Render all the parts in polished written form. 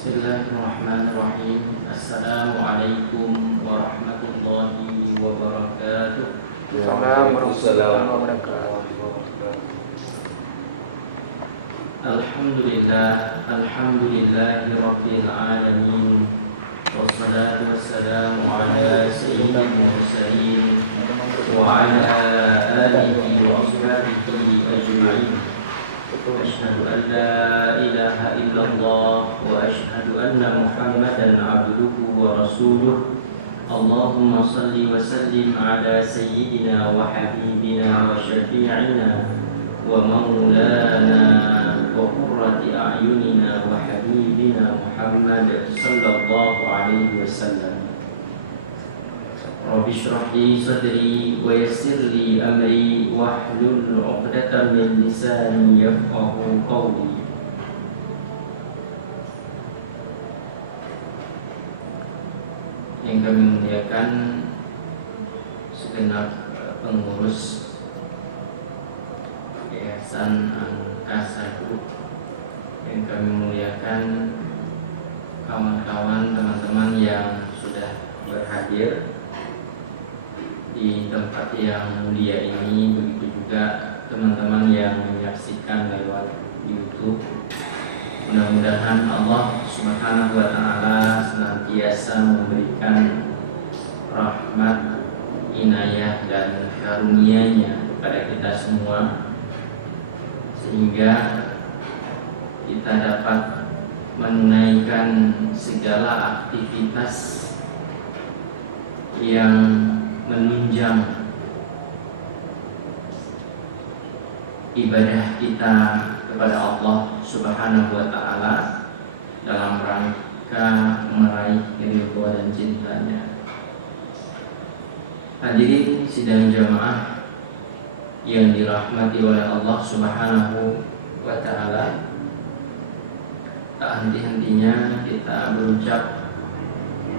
Bismillahirrahmanirrahim. Assalamualaikum warahmatullahi wabarakatuh. Assalamualaikum warahmatullahi wabarakatuh. Alhamdulillahi rabbil alamin. Wassalatu wassalamu ala sayyidil mursalin wa ala alihi wa ashabihi ajma'in. Asyhadu an la ilaha illallah wa asyhadu anna Muhammadan abduhu wa rasuluh. Allahumma salli wa sallim ala sayyidina wa habibina wa syafi'ina wa maulana wa qurrati a'yunina wa habibina Muhammad sallallahu alaihi wasallam. Rabbi shrah li sadri wa yassir li amri wahlul 'uqdatam min lisani yafqahu qawli. Yang kami muliakan segenap pengurus Yayasan Angkasa Group, yang kami muliakan kawan-kawan teman-teman yang sudah berhadir di tempat yang mulia ini, begitu juga teman-teman yang menyaksikan lewat YouTube. Mudah-mudahan Allah Subhanahu wa taala senantiasa memberikan rahmat, inayah dan karunia-Nya kepada kita semua, sehingga kita dapat menunaikan segala aktivitas yang menunjang ibadah kita kepada Allah Subhanahu wa taala dalam rangka meraih ridho dan cintanya. Hadirin sidang jamaah yang dirahmati oleh Allah Subhanahu wa taala, tak henti-hentinya kita berucap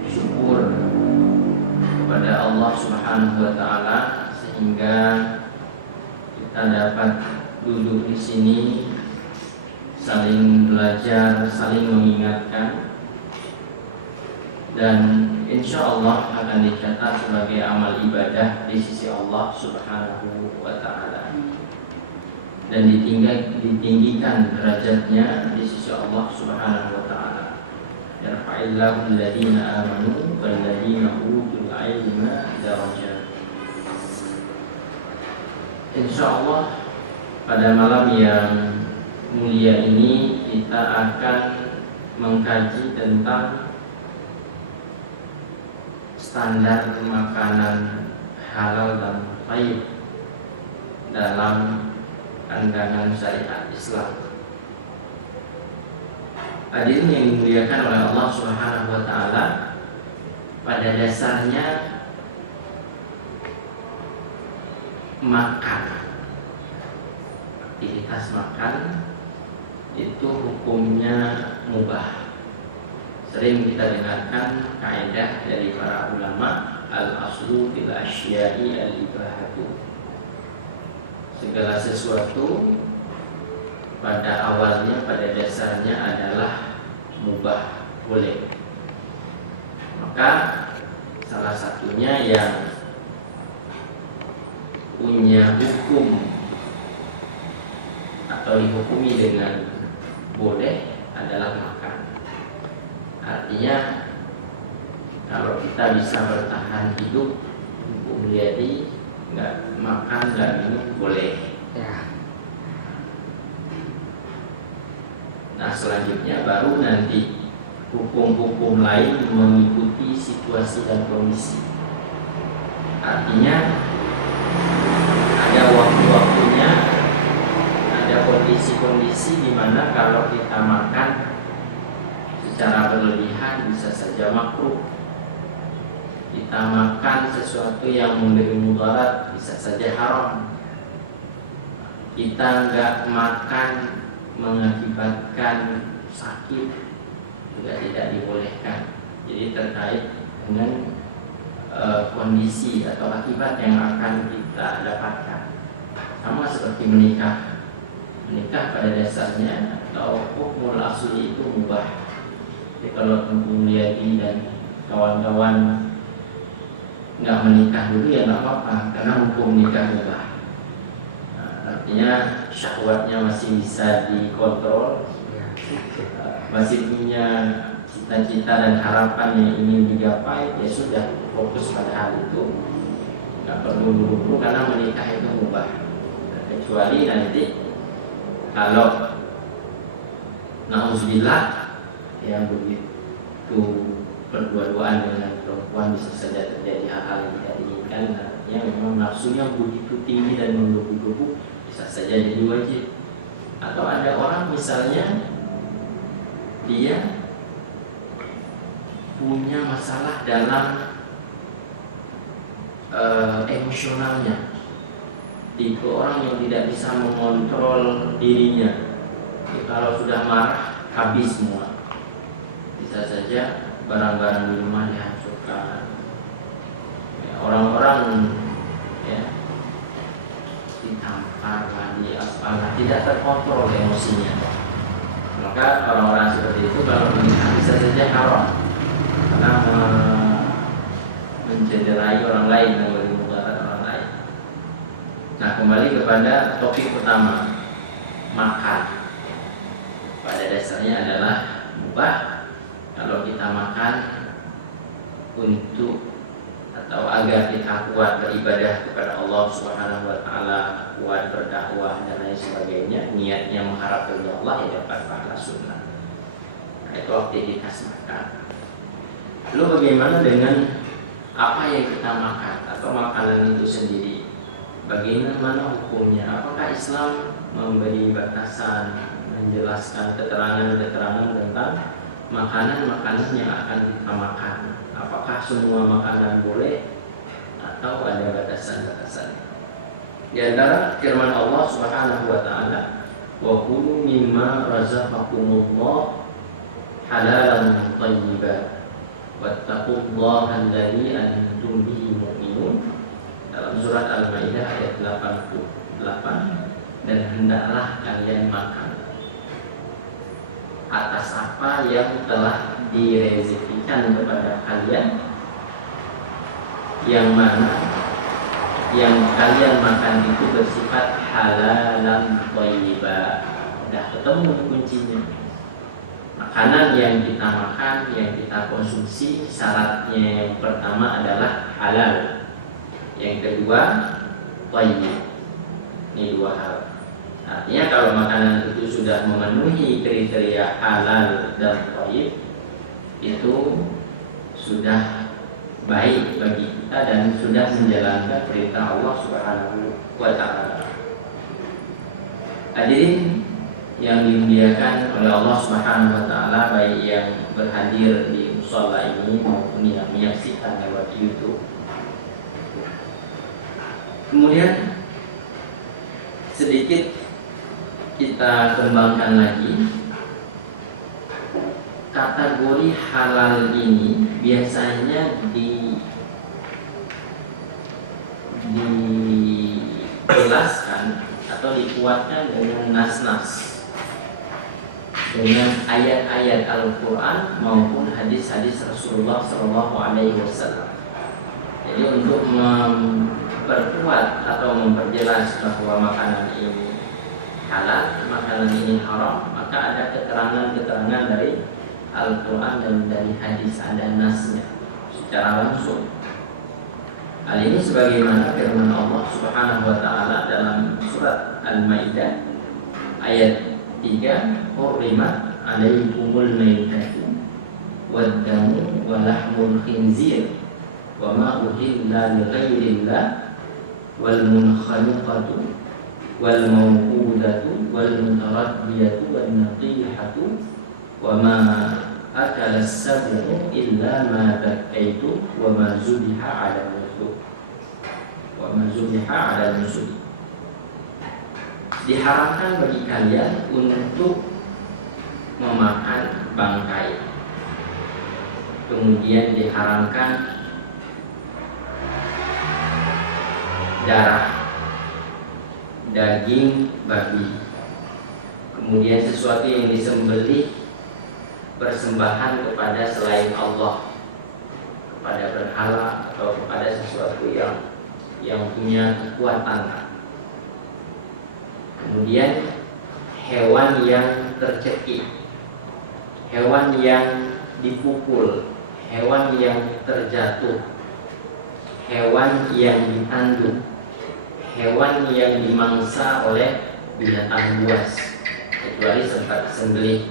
syukur kepada Allah Subhanahu wa taala sehingga kita dapat duduk di sini saling belajar, saling mengingatkan, dan insya Allah akan dicatat sebagai amal ibadah di sisi Allah Subhanahu wa taala dan ditinggikan derajatnya di sisi Allah Subhanahu wa taala. Yarfa'illahu alladziina aamanu walladziina utul ilma darajat. Insyaallah pada malam yang mulia ini kita akan mengkaji tentang standar makanan halal dan thayyib dalam pandangan syariat Islam. Hadirin yang dimuliakan oleh Allah Subhanahu wa taala, pada dasarnya makan, aktivitas makan itu hukumnya mubah. Sering kita dengarkan kaidah dari para ulama, al-aslu fil asya'i al-ibahatu. Segala sesuatu pada awalnya, pada dasarnya adalah mubah, boleh. Maka salah satunya yang punya hukum atau dihukumi dengan boleh adalah makan. Artinya kalau kita bisa bertahan hidup, hukum jadi nggak makan nggak minum boleh. Ya. Nah selanjutnya baru nanti hukum-hukum lain mengikuti situasi dan kondisi. Artinya ada waktu-waktunya, ada kondisi-kondisi di mana kalau kita makan secara berlebihan bisa saja makruh. Kita makan sesuatu yang memberi mudarat bisa saja haram. Kita nggak makan mengakibatkan sakit juga tidak dibolehkan. Jadi terkait dengan kondisi atau akibat yang akan kita dapatkan. Sama seperti menikah pada dasarnya atau hukum asli itu mubah. Jadi kalau Tengku Mulyadi dan kawan-kawan nggak menikah dulu ya nggak apa-apa, karena hukum nikah mubah. Artinya syahwatnya masih bisa dikontrol, masih punya cita-cita dan harapan yang ingin digapai, ya sudah fokus pada hal itu, nggak perlu buru-buru karena menikah itu mubah. Kecuali nanti kalau na'udzubillah yang begitu berdua-duaan dengan perempuan bisa saja terjadi hal-hal yang tidak diinginkan, artinya memang nafsunya begitu tinggi dan menggebu-gebu, bisa saja jadi wajib. Atau ada orang misalnya dia punya masalah dalam emosionalnya, tipe orang yang tidak bisa mengontrol dirinya. Jadi, kalau sudah marah habis semua, bisa saja barang-barang di rumah dihancurkan. Ya, orang-orang ya ditampar di aspal, tidak terkontrol emosinya. Maka orang-orang seperti itu kalau menikah bisa saja haram, karena mencederai orang lain dan memudarat orang lain. Nah, kembali kepada topik pertama, makan. Pada dasarnya adalah mubah kalau kita makan untuk atau agar kita kuat beribadah kepada Allah Subhanahu wa taala, kuat berdakwah dan lain sebagainya, niatnya mengharap ridha Allah, ya dapat pahala sunnah. Nah, itu aktivitas makan. Lalu bagaimana dengan apa yang kita makan atau makanan itu sendiri? Bagaimana hukumnya? Apakah Islam memberi batasan, menjelaskan keterangan-keterangan tentang makanan-makanan yang akan kita makan? Apakah semua makanan boleh atau ada batasan-batasan? Di antara firman Allah Subhanahu wa taala, "Wa kulu mimma razaqakumullah halalan thayyiban wattaqullaha alladzi antum bihi mu'minun." Dalam surat Al-Maidah ayat 88, dan hendaklah kalian makan atas apa yang telah direzekikan kepada kalian, yang mana yang kalian makan itu bersifat halalan thayyiba. Udah ketemu kuncinya. Makanan yang kita makan, yang kita konsumsi, syaratnya yang pertama adalah halal, yang kedua thayyib. Ini dua hal. Artinya kalau makanan itu sudah memenuhi kriteria halal dan thayyib, itu sudah baik bagi kita dan sudah menjalankan perintah Allah Subhanahu wa taala. Hadirin yang dimuliakan oleh Allah Subhanahu wa taala, baik yang berhadir di mushola ini maupun yang menyaksikan lewat YouTube. Kemudian sedikit kita kembangkan lagi, kategori halal ini biasanya dijelaskan atau dikuatkan dengan nas-nas, dengan ayat-ayat Al-Quran maupun hadis-hadis Rasulullah SAW. Jadi untuk memperkuat atau memperjelas bahwa makanan ini halal, makanan ini haram, maka ada keterangan-keterangan dari Al-Quran dan dari hadis, ada nasnya secara langsung. Hal ini sebagaimana firman Allah Subhanahu wa taala dalam surat Al-Maidah ayat 3, "Hurrimat 'alaikumul maitatu wad-damu wa lahmul khinzir wa ma uhilla li ghairillah wal munkhaniqatu wal mawqudatu wal mutaraddiyatu wan naqihatu wa ma akala as-sab'u illa ma dhakkaitu wa ma zubiha 'ala nusuk." Diharamkan bagi kalian untuk memakan bangkai. Kemudian diharamkan darah, daging babi. Kemudian sesuatu yang disembelih persembahan kepada selain Allah, kepada berhala atau kepada sesuatu yang punya kekuatan. Kemudian hewan yang tercekik, hewan yang dipukul, hewan yang terjatuh, hewan yang ditanduk, hewan yang dimangsa oleh binatang buas, kecuali sempat disembelih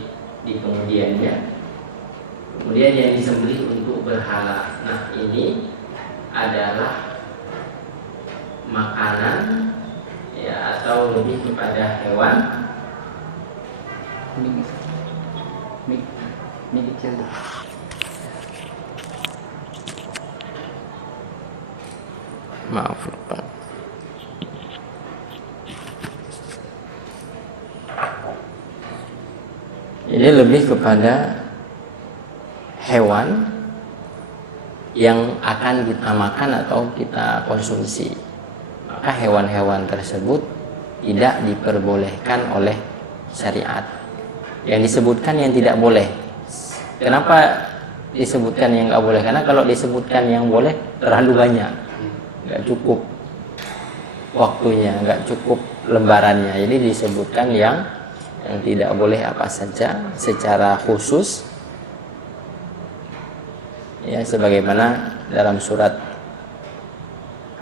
di kemudiannya. Kemudian yang disembelih untuk berhala. Nah, ini adalah makanan ya, atau lebih kepada hewan. Ini kecil. Maaf Pak. Ini lebih kepada hewan yang akan kita makan atau kita konsumsi. Maka hewan-hewan tersebut tidak diperbolehkan oleh syariat. Yang disebutkan yang tidak boleh. Kenapa disebutkan yang nggak boleh? Karena kalau disebutkan yang boleh terlalu banyak, nggak cukup waktunya, nggak cukup lembarannya. Jadi disebutkan yang tidak boleh apa saja secara khusus. Ya, sebagaimana dalam surat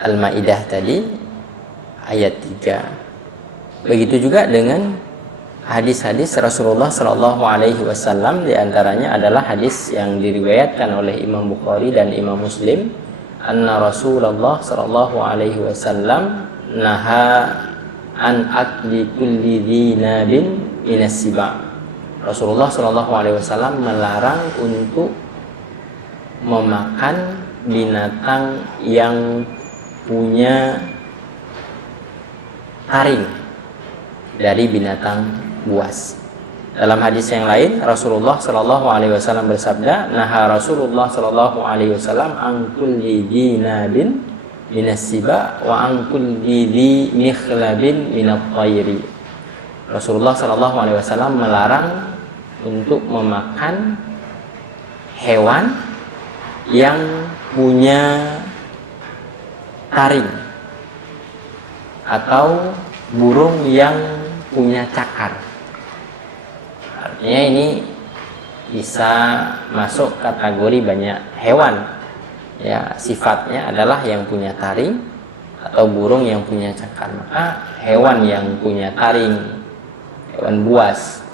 Al-Maidah tadi ayat 3. Begitu juga dengan hadis-hadis Rasulullah Shallallahu Alaihi Wasallam, diantaranya adalah hadis yang diriwayatkan oleh Imam Bukhari dan Imam Muslim. Anna Rasulullah Shallallahu Alaihi Wasallam naha an akli kulli dhinabin minas siba. Rasulullah Shallallahu Alaihi Wasallam melarang untuk memakan binatang yang punya taring dari binatang buas. Dalam hadis yang lain, Rasulullah Shallallahu Alaihi Wasallam bersabda, "Naha Rasulullah Shallallahu Alaihi Wasallam an kulli dhinabin minas siba wa an kulli dhi mikhlabin minat tayri." Rasulullah Shallallahu Alaihi Wasallam melarang untuk memakan hewan yang punya taring atau burung yang punya cakar. Artinya ini bisa masuk kategori banyak hewan. Ya, sifatnya adalah yang punya taring atau burung yang punya cakar. Maka hewan yang punya taring, hewan buas,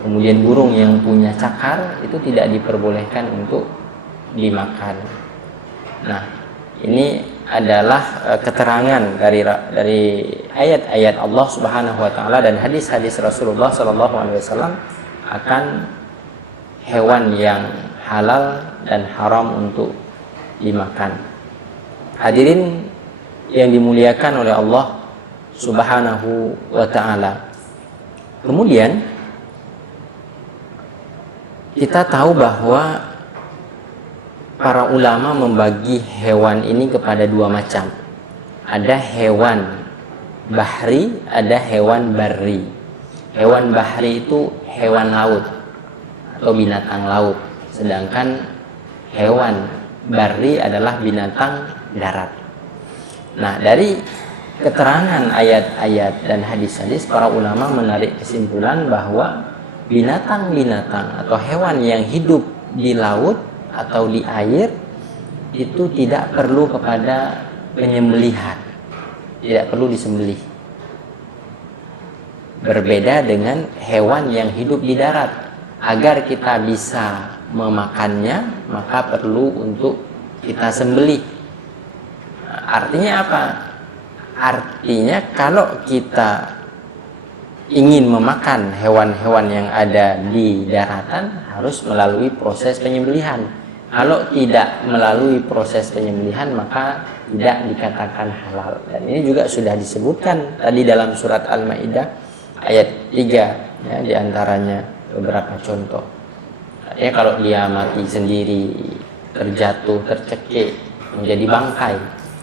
kemudian burung yang punya cakar itu tidak diperbolehkan untuk dimakan. Nah, ini adalah keterangan dari ayat-ayat Allah Subhanahu wa taala dan hadis-hadis Rasulullah sallallahu alaihi wasallam akan hewan yang halal dan haram untuk dimakan. Hadirin yang dimuliakan oleh Allah Subhanahu wa taala. Kemudian kita tahu bahwa para ulama membagi hewan ini kepada dua macam. Ada hewan bahri, ada hewan barri. Hewan bahri itu hewan laut atau binatang laut, sedangkan hewan barri adalah binatang darat. Nah, dari keterangan ayat-ayat dan hadis-hadis, para ulama menarik kesimpulan bahwa binatang-binatang atau hewan yang hidup di laut atau di air itu tidak perlu kepada penyembelihan, tidak perlu disembelih. Berbeda dengan hewan yang hidup di darat. Agar kita bisa memakannya, maka perlu untuk kita sembelih. Artinya apa? Artinya kalau kita ingin memakan hewan-hewan yang ada di daratan harus melalui proses penyembelihan. Kalau tidak melalui proses penyembelihan maka tidak dikatakan halal. Dan ini juga sudah disebutkan tadi dalam surat Al-Maidah ayat 3 ya, diantaranya beberapa contoh. Ya, kalau dia mati sendiri, terjatuh, tercekik, menjadi bangkai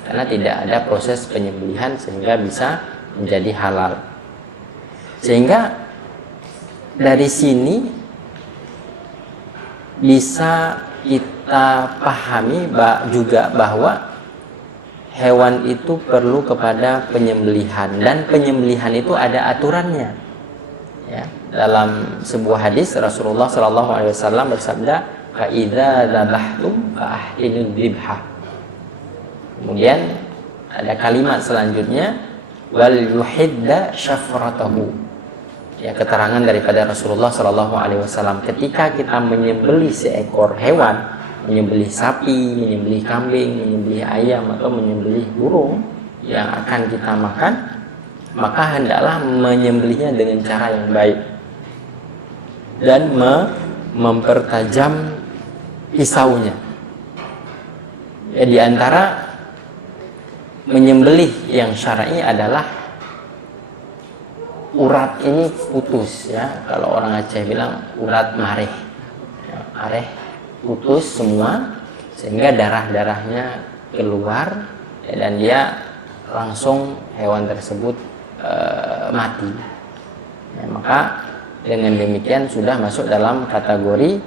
karena tidak ada proses penyembelihan sehingga bisa menjadi halal. Sehingga dari sini bisa kita pahami juga bahwa hewan itu perlu kepada penyembelihan, dan penyembelihan itu ada aturannya. Ya, dalam sebuah hadis Rasulullah SAW bersabda, "Fa idza dzabhtum fa ahsinul dzibhah." Kemudian ada kalimat selanjutnya, "Wal yuhidda syafratahu." Ya, keterangan daripada Rasulullah SAW, ketika kita menyembelih seekor hewan, menyembelih sapi, menyembelih kambing, menyembelih ayam, atau menyembelih burung yang akan kita makan, maka hendaklah menyembelihnya dengan cara yang baik dan mempertajam pisaunya. Ya, di antara menyembelih yang syar'i adalah urat ini putus, ya. Kalau orang Aceh bilang urat mareh, ya, mareh putus semua sehingga darah-darahnya keluar, ya, dan dia langsung hewan tersebut mati. Ya, maka dengan demikian sudah masuk dalam kategori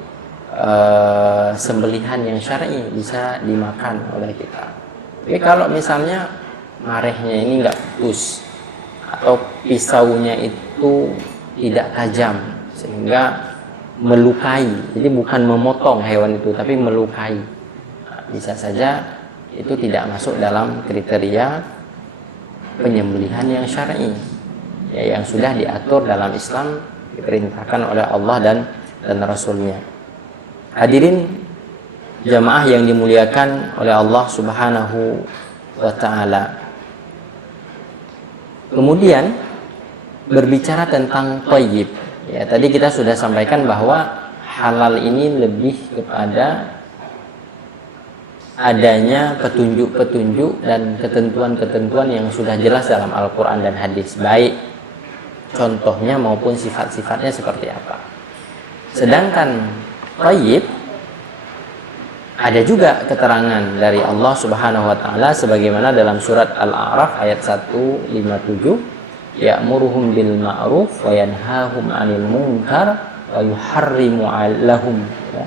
sembelihan yang syar'i, bisa dimakan oleh kita. Tapi kalau misalnya marehnya ini enggak putus atau pisaunya itu tidak tajam sehingga melukai, jadi bukan memotong hewan itu tapi melukai, nah, bisa saja itu tidak masuk dalam kriteria penyembelihan yang syar'i, ya, yang sudah diatur dalam Islam, diperintahkan oleh Allah dan Rasulnya. Hadirin jamaah yang dimuliakan oleh Allah Subhanahu wa ta'ala, kemudian berbicara tentang thayyib, ya, tadi kita sudah sampaikan bahwa halal ini lebih kepada adanya petunjuk-petunjuk dan ketentuan-ketentuan yang sudah jelas dalam Al-Quran dan hadis, baik contohnya maupun sifat-sifatnya seperti apa. Sedangkan thayyib ada juga keterangan dari Allah Subhanahu wa ta'ala sebagaimana dalam surat Al-A'raf ayat 157, ya'muruhum bil ma'ruf wa yanhahum 'anil munkar wa yuharrimu lahum, ya,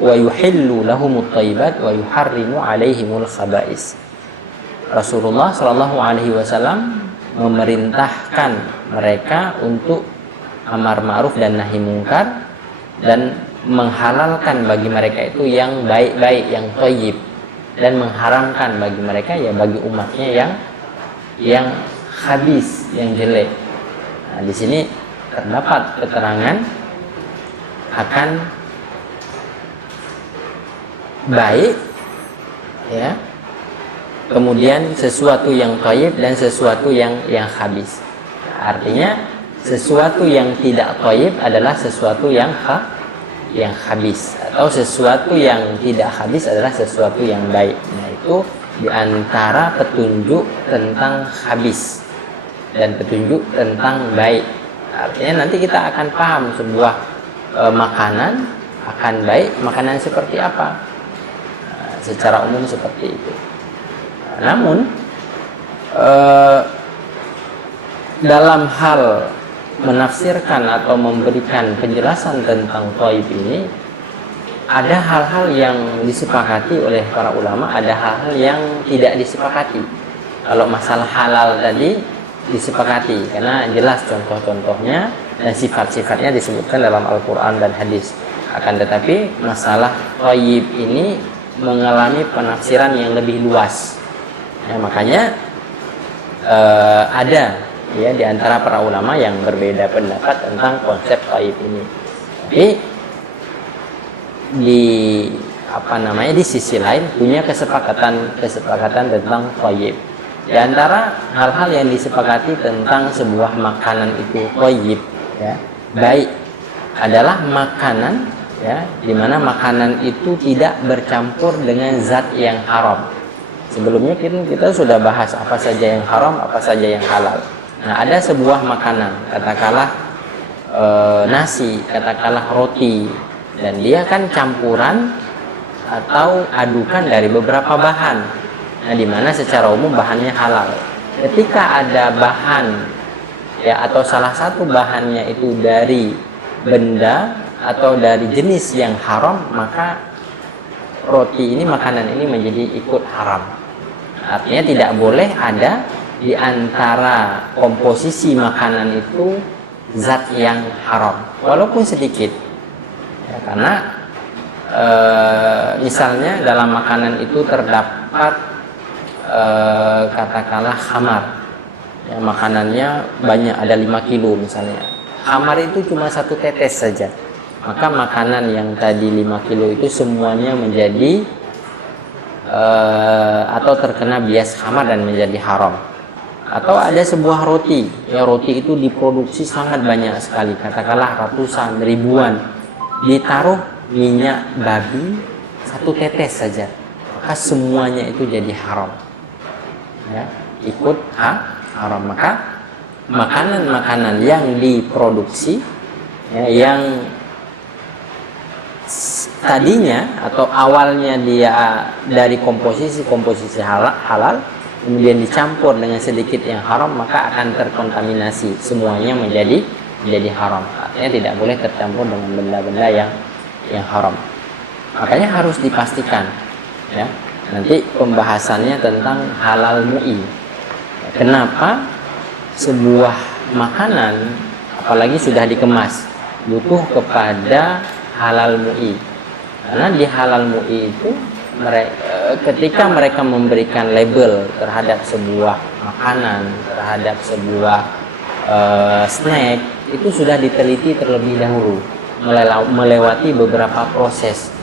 wa yuhillu lahumut thayyibat wa yuharrimu 'alaihimul khaba'is. Rasulullah sallallahu alaihi wasallam memerintahkan mereka untuk amar ma'ruf dan nahi munkar, dan menghalalkan bagi mereka itu yang baik-baik, yang thayyib, dan mengharamkan bagi mereka, ya, bagi umatnya yang khabis, yang jelek. Nah, di sini terdapat keterangan akan baik, ya, kemudian sesuatu yang thayyib dan sesuatu yang khabis. Nah, artinya sesuatu yang tidak thayyib adalah sesuatu yang habis, atau sesuatu yang tidak habis adalah sesuatu yang baik. Nah, itu diantara petunjuk tentang habis dan petunjuk tentang baik. Artinya nanti kita akan paham sebuah makanan akan baik, makanan seperti apa, nah, secara umum seperti itu. Nah, namun dalam hal menafsirkan atau memberikan penjelasan tentang thayyib ini, ada hal-hal yang disepakati oleh para ulama, ada hal-hal yang tidak disepakati. Kalau masalah halal tadi disepakati karena jelas contoh-contohnya dan sifat-sifatnya disebutkan dalam Al-Quran dan hadis. Akan tetapi masalah thayyib ini mengalami penafsiran yang lebih luas, ya, makanya ada, ya, di antara para ulama yang berbeda pendapat tentang konsep thayyib ini. Tapi di sisi lain punya kesepakatan tentang thayyib. Di antara hal-hal yang disepakati tentang sebuah makanan itu thayyib, ya, baik, adalah makanan, ya, di mana makanan itu tidak bercampur dengan zat yang haram. Sebelumnya kita sudah bahas apa saja yang haram, apa saja yang halal. Nah, ada sebuah makanan, katakanlah nasi, katakanlah roti, dan dia kan campuran atau adukan dari beberapa bahan. Nah, di mana secara umum bahannya halal. Ketika ada bahan, ya, atau salah satu bahannya itu dari benda atau dari jenis yang haram, maka roti ini, makanan ini menjadi ikut haram. Artinya tidak boleh ada di antara komposisi makanan itu zat yang haram, walaupun sedikit. Ya, karena misalnya dalam makanan itu terdapat katakanlah khamar, ya, makanannya banyak, ada 5 kilo misalnya. Khamar itu cuma 1 tetes saja, maka makanan yang tadi 5 kilo itu semuanya menjadi atau terkena bias khamar dan menjadi haram. Atau ada sebuah roti, ya, roti itu diproduksi sangat banyak sekali, katakanlah ratusan, ribuan, ditaruh minyak babi 1 tetes saja, maka semuanya itu jadi haram, ya, ikut haram. Maka makanan-makanan yang diproduksi, ya, yang tadinya atau awalnya dia dari komposisi halal, kemudian dicampur dengan sedikit yang haram, maka akan terkontaminasi, semuanya menjadi haram. Artinya tidak boleh tercampur dengan benda-benda yang haram. Makanya harus dipastikan, ya. Nanti pembahasannya tentang halal mu'i. Kenapa sebuah makanan, apalagi sudah dikemas, butuh kepada halal mu'i? Karena di halal mu'i itu ketika mereka memberikan label terhadap sebuah makanan, terhadap sebuah snack, itu sudah diteliti terlebih dahulu, melewati beberapa proses.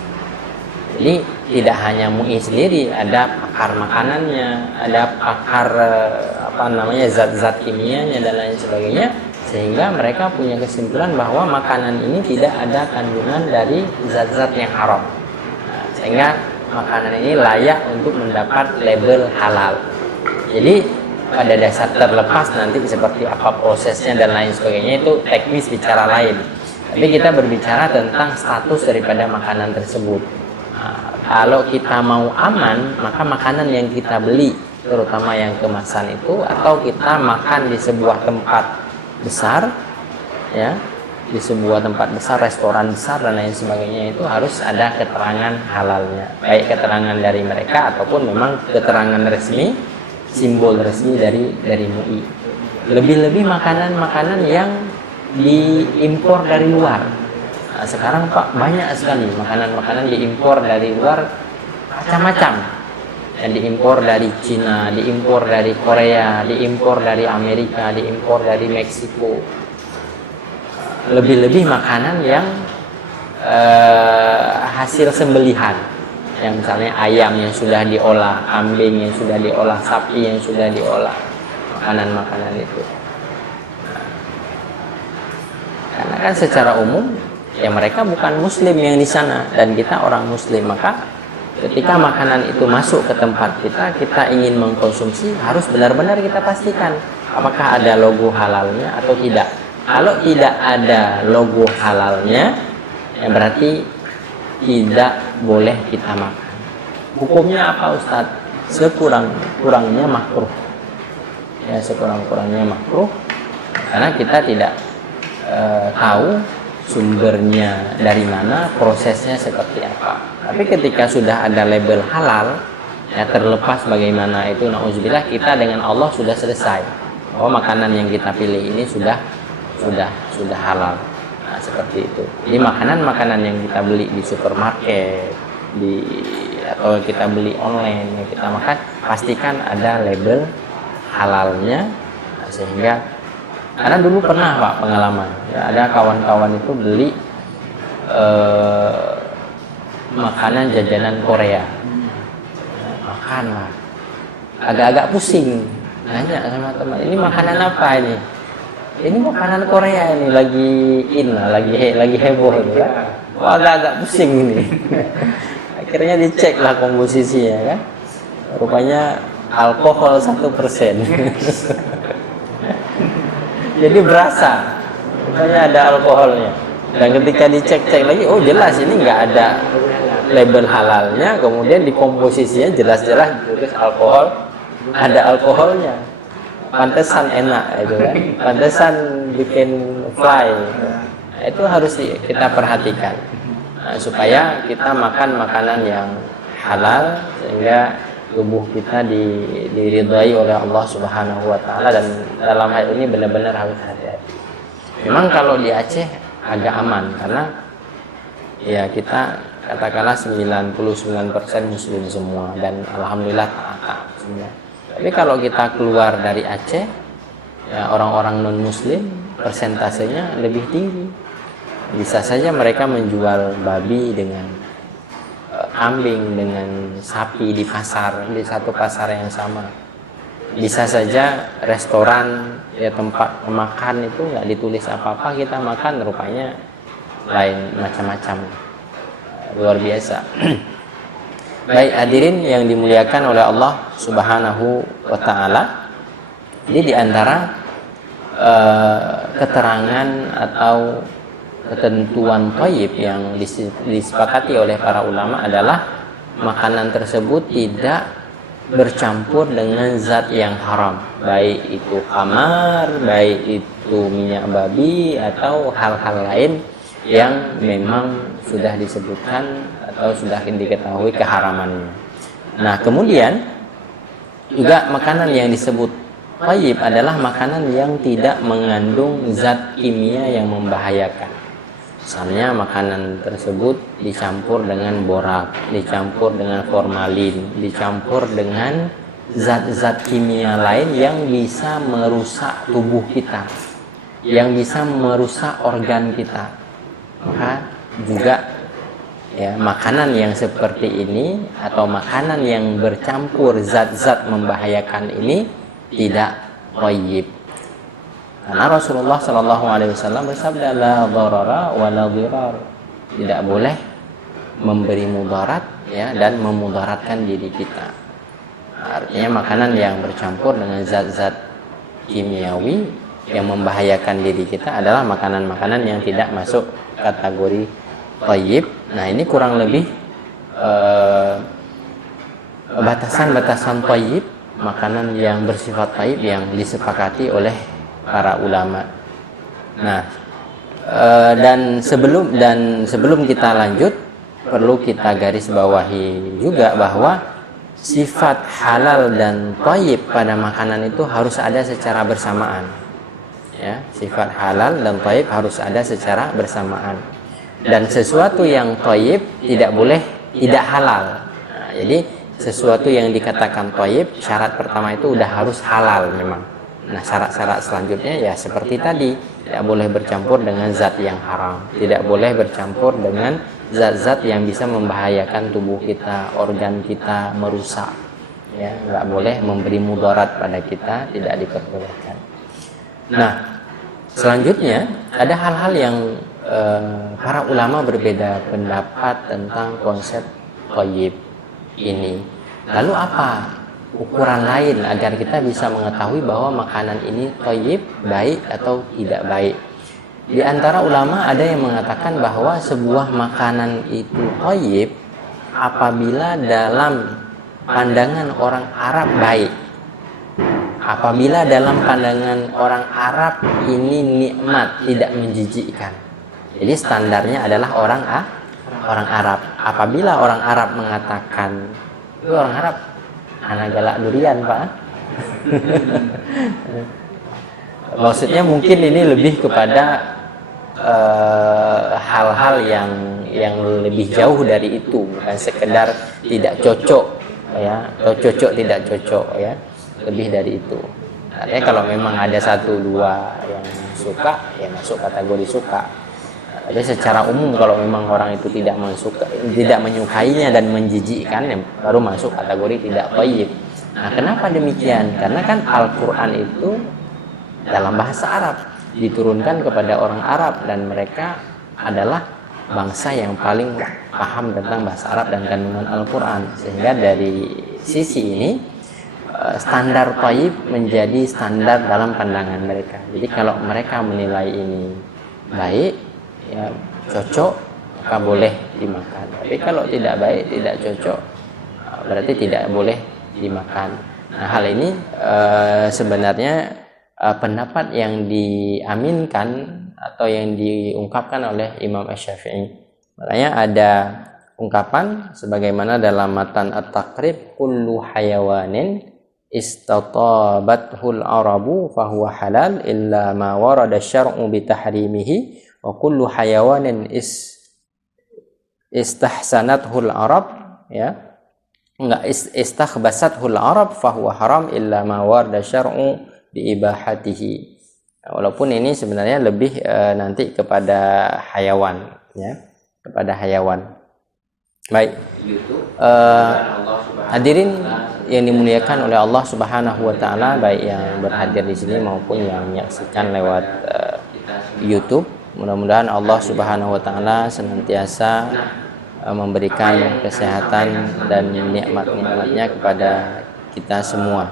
Jadi tidak hanya MUI sendiri, ada pakar makanannya, ada pakar zat-zat kimianya dan lain sebagainya, sehingga mereka punya kesimpulan bahwa makanan ini tidak ada kandungan dari zat-zat yang haram. Nah, sehingga makanan ini layak untuk mendapat label halal. Jadi pada dasar terlepas nanti seperti apa prosesnya dan lain sebagainya, itu teknis bicara lain. Tapi kita berbicara tentang status daripada makanan tersebut. Nah, kalau kita mau aman, maka makanan yang kita beli, terutama yang kemasan itu, atau kita makan di sebuah tempat besar, ya, di sebuah tempat besar, restoran besar dan lain sebagainya, itu harus ada keterangan halalnya, baik keterangan dari mereka ataupun memang keterangan resmi, simbol resmi dari MUI. Lebih-lebih makanan-makanan yang diimpor dari luar. Nah, sekarang Pak, banyak sekali makanan-makanan diimpor dari luar, macam-macam. Yang diimpor dari Cina, diimpor dari Korea, diimpor dari Amerika, diimpor dari Meksiko. Lebih-lebih makanan yang hasil sembelihan, yang misalnya ayam yang sudah diolah, kambing yang sudah diolah, sapi yang sudah diolah, makanan-makanan itu. Karena kan secara umum ya mereka bukan muslim yang di sana dan kita orang muslim, maka ketika makanan itu masuk ke tempat kita ingin mengkonsumsi, harus benar-benar kita pastikan apakah ada logo halalnya atau tidak. Kalau tidak ada logo halalnya, ya berarti tidak boleh kita makan. Hukumnya apa Ustadz? Sekurang-kurangnya makruh. Ya, sekurang-kurangnya makruh, karena kita tidak tahu sumbernya dari mana, prosesnya seperti apa. Tapi ketika sudah ada label halal, ya terlepas bagaimana itu, na'udzubillah, kita dengan Allah sudah selesai bahwa makanan yang kita pilih ini sudah halal. Nah, seperti itu. Jadi makanan-makanan yang kita beli di supermarket, atau kita beli online yang kita makan, pastikan ada label halalnya. Nah, sehingga karena dulu pernah Pak pengalaman, ya, ada kawan-kawan itu beli makanan jajanan Korea, makan lah, agak-agak pusing, nanya sama teman, ini makanan apa ini? Ini makanan Korea ini, lagi lagi heboh ini kan? Wah, agak-agak pusing ini. Akhirnya dicek lah komposisinya kan, rupanya alkohol 1%. Jadi berasa, rupanya ada alkoholnya. Dan ketika dicek-cek lagi, oh jelas ini nggak ada label halalnya. Kemudian di komposisinya jelas-jelas tulis alkohol, ada alkoholnya. Pantesan enak itu kan, pantesan bikin fly. Itu harus kita perhatikan supaya kita makan makanan yang halal sehingga tubuh kita diridhai oleh Allah Subhanahu wa taala, dan dalam hal ini benar-benar harus hati-hati. Memang kalau di Aceh agak aman karena ya kita katakanlah 99% muslim semua dan alhamdulillah taat semua. Tapi kalau kita keluar dari Aceh, ya orang-orang non muslim persentasenya lebih tinggi. Bisa saja mereka menjual babi dengan kambing, dengan sapi di pasar, di satu pasar yang sama. Bisa saja restoran, ya tempat makan itu nggak ditulis apa-apa, kita makan rupanya lain macam-macam. Luar biasa. Baik hadirin yang dimuliakan oleh Allah Subhanahu wa taala. Jadi di antara keterangan atau ketentuan thayyib yang disepakati oleh para ulama adalah makanan tersebut tidak bercampur dengan zat yang haram, baik itu khamar, baik itu minyak babi atau hal-hal lain yang memang sudah disebutkan atau sudah diketahui keharamannya. Nah, kemudian juga makanan yang disebut thayyib adalah makanan yang tidak mengandung zat kimia yang membahayakan. Misalnya makanan tersebut dicampur dengan borak, dicampur dengan formalin, dicampur dengan zat-zat kimia lain yang bisa merusak tubuh kita, yang bisa merusak organ kita. Maka juga ya makanan yang seperti ini atau makanan yang bercampur zat-zat membahayakan ini tidak thayyib. Karena Rasulullah Shallallahu Alaihi Wasallam bersabda, la dharara wa la dhirar, tidak boleh memberi mudarat ya dan memudaratkan diri kita. Artinya makanan yang bercampur dengan zat-zat kimiawi yang membahayakan diri kita adalah makanan-makanan yang tidak masuk kategori thayyib. Nah, ini kurang lebih batasan-batasan thayyib, makanan yang bersifat thayyib yang disepakati oleh para ulama. Nah, dan sebelum kita lanjut, perlu kita garis bawahi juga bahwa sifat halal dan thayyib pada makanan itu harus ada secara bersamaan. Ya, sifat halal dan thayyib harus ada secara bersamaan. Dan sesuatu yang thayyib tidak boleh tidak halal. Nah, jadi sesuatu yang dikatakan thayyib, syarat pertama itu udah harus halal memang. Nah, syarat-syarat selanjutnya ya seperti tadi, tidak boleh bercampur dengan zat yang haram, tidak boleh bercampur dengan zat-zat yang bisa membahayakan tubuh kita, organ kita, merusak. Ya, nggak boleh memberi mudarat pada kita, tidak diperbolehkan. Nah, selanjutnya ada hal-hal yang para ulama berbeda pendapat tentang konsep thayyib ini. Lalu apa ukuran lain agar kita bisa mengetahui bahwa makanan ini thayyib, baik atau tidak baik? Di antara ulama ada yang mengatakan bahwa sebuah makanan itu thayyib apabila dalam pandangan orang Arab baik. Apabila dalam pandangan orang Arab ini nikmat, tidak menjijikkan. Jadi standarnya adalah orang Arab. Apabila orang Arab mengatakan, itu orang Arab anak galak durian, Pak. Maksudnya mungkin ini lebih kepada hal-hal yang lebih jauh dari itu, bukan sekedar tidak cocok ya, atau cocok tidak cocok ya, lebih dari itu. Artinya kalau memang ada 1-2 yang suka ya masuk kategori suka. Tapi secara umum kalau memang orang itu tidak menyukainya dan menjijikkan, ya baru masuk kategori tidak thayyib. Nah, kenapa demikian? Karena kan Al-Quran itu dalam bahasa Arab, diturunkan kepada orang Arab, dan mereka adalah bangsa yang paling paham tentang bahasa Arab dan kandungan Al-Quran. Sehingga dari sisi ini standar thayyib menjadi standar dalam pandangan mereka. Jadi kalau mereka menilai ini baik, ya cocok, maka boleh dimakan. Tapi kalau tidak baik, tidak cocok, berarti tidak boleh dimakan. Nah, hal ini sebenarnya pendapat yang diaminkan atau yang diungkapkan oleh Imam Asy-Syafi'i. Makanya ada ungkapan sebagaimana dalam matan At-Taqrib, kullu hayawanin istatabathul arabu fahuwa halal illa ma warada syar'u bitahrimihi wa kullu hayawanin istahsanathul arab, ya enggak istakhbasathul arab fahuwa haram illa ma warada syar'u biibahatihi. Walaupun ini sebenarnya lebih nanti kepada hayawan, ya, kepada hayawan. Baik, hadirin yang dimuliakan oleh Allah Subhanahu wa taala, baik yang berhadir di sini maupun yang menyaksikan lewat YouTube. Mudah-mudahan Allah Subhanahu wa taala senantiasa memberikan kesehatan dan nikmat-nikmatnya kepada kita semua.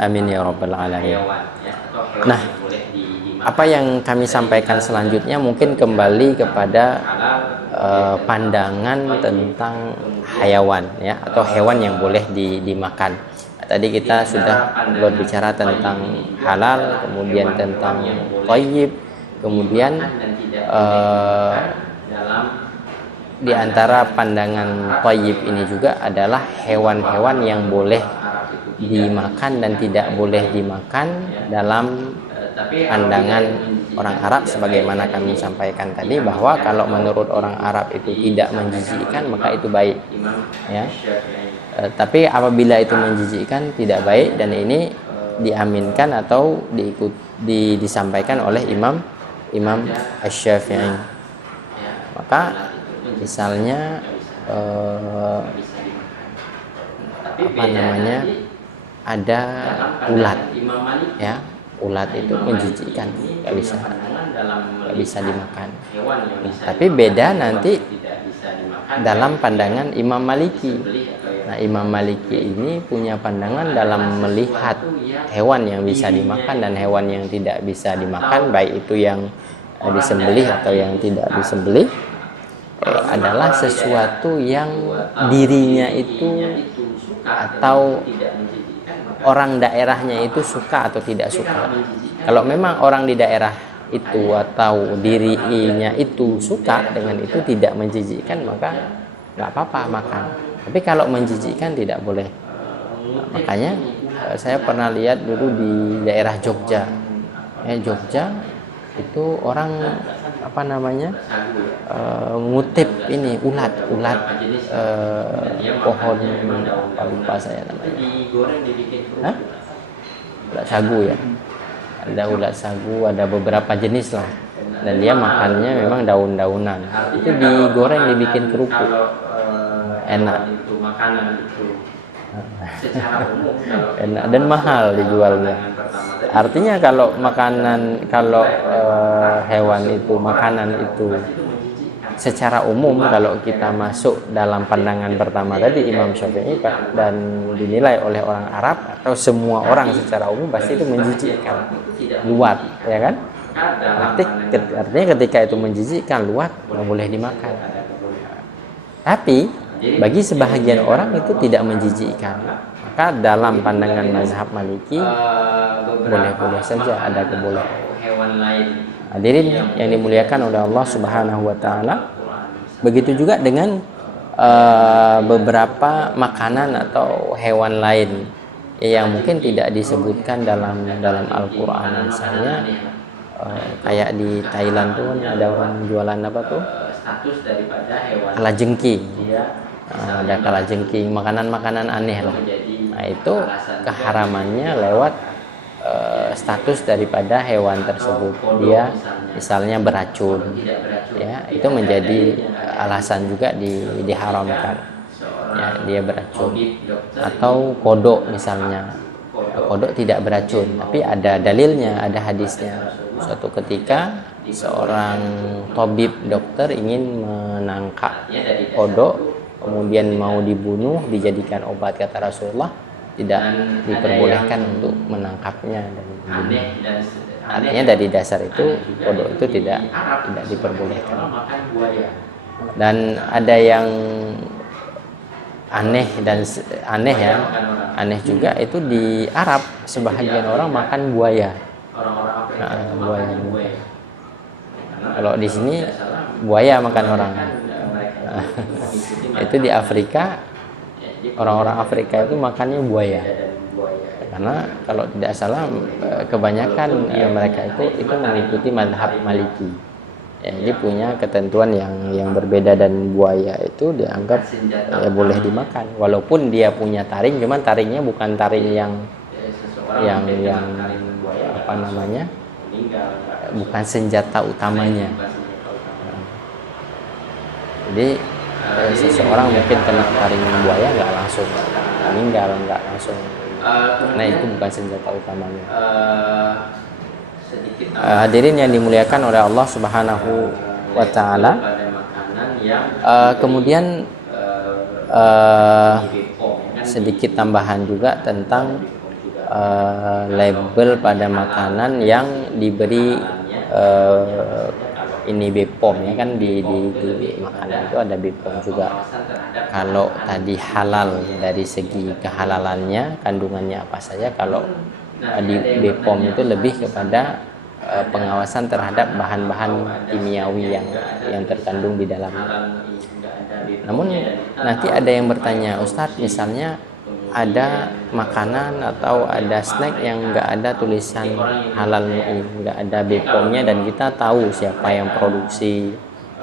Amin ya rabbal alamin. Nah, apa yang kami sampaikan selanjutnya mungkin kembali kepada pandangan tentang hayawan, ya, atau hewan yang boleh dimakan. Tadi kita sudah berbicara tentang halal, kemudian tentang thayyib, kemudian di antara pandangan thayyib ini juga adalah hewan-hewan yang boleh dimakan dan tidak boleh dimakan dalam pandangan orang Arab, sebagaimana kami sampaikan tadi, bahwa kalau menurut orang Arab itu tidak menjijikkan maka itu baik, ya. Tapi apabila itu menjijikkan tidak baik, dan ini diaminkan atau disampaikan oleh Imam Asy-Syafi'i. Maka misalnya ada ulat, ya, ulat itu menjijikkan, nggak bisa dimakan. Nah, tapi beda nanti dalam pandangan Imam Maliki. Nah, Imam Maliki ini punya pandangan dalam melihat hewan yang bisa dimakan dan hewan yang tidak bisa dimakan, baik itu yang disembelih atau yang tidak disembelih, adalah sesuatu yang dirinya itu atau orang daerahnya itu suka atau tidak suka. Kalau memang orang di daerah itu atau dirinya itu suka dengan itu, tidak menjijikkan, maka nggak apa-apa makan. Tapi kalau menjijikkan tidak boleh. Nah, makanya saya pernah lihat dulu di daerah Jogja. Jogja itu orang ngutip ini ulat pohon, lupa saya namanya. Ulat sagu, ya. Ada ulat sagu, ada beberapa jenis lah. Dan dia makannya memang daun-daunan. Itu digoreng, dibikin kerupuk. Enak. Enak dan mahal dijualnya. Artinya kalau hewan itu, makanan itu secara umum, kalau kita masuk dalam pandangan pertama tadi Imam Syafi'i dan dinilai oleh orang Arab atau semua orang secara umum, pasti itu menjijikkan, luwat, ya kan? Artinya ketika itu menjijikkan, luwat, nggak boleh dimakan. Tapi bagi sebahagian orang itu tidak menjijikkan, maka dalam pandangan mazhab Maliki boleh-boleh saja, ada kebolehan. Hadirin yang dimuliakan oleh Allah Subhanahu wa taala, begitu juga dengan beberapa makanan atau hewan lain yang mungkin tidak disebutkan dalam Al-Qur'an. Misalnya kayak di Thailand tuh ada orang jualan apa tuh? Kalajengking. Ada kalajengking, makanan-makanan aneh lah. Nah, itu keharamannya lewat status daripada hewan tersebut. Dia misalnya beracun, ya, itu menjadi alasan juga diharamkan, ya, dia beracun. Atau kodok misalnya, kodok tidak beracun, tapi ada dalilnya, ada hadisnya. Suatu ketika seorang tabib, dokter, ingin menangkap kodok, kemudian mau dibunuh, dijadikan obat, kata Rasulullah tidak diperbolehkan untuk menangkapnya dan dibunuh. Artinya dari dasar itu kodok itu tidak diperbolehkan. Dan ada yang aneh juga itu di Arab, sebahagian orang makan buaya. Buaya. Kalau di sini buaya makan orang. Itu di Afrika, orang-orang Afrika itu makannya buaya. Karena kalau tidak salah kebanyakan mereka itu mengikuti mazhab Maliki. Ya, jadi punya ketentuan yang berbeda, dan buaya itu dianggap boleh dimakan walaupun dia punya taring, cuman taringnya bukan taring yang apa namanya, bukan senjata utamanya. Jadi seseorang mungkin kena taring buaya nggak langsung meninggal, nggak langsung, karena itu bukan senjata utamanya. Hadirin yang dimuliakan oleh Allah Subhanahu wa Ta'ala, kemudian sedikit tambahan juga tentang label pada makanan yang diberi ini BPOM, ya kan, di makanan itu ada BPOM juga. Kalau tadi halal dari segi kehalalannya, kandungannya apa saja, kalau di BPOM itu lebih kepada pengawasan terhadap bahan-bahan kimiawi yang terkandung di dalamnya. Namun nanti ada yang bertanya, Ustadz, misalnya ada makanan atau ada snack yang nggak ada tulisan halal MUI, nggak ada BPOM-nya, dan kita tahu siapa yang produksi,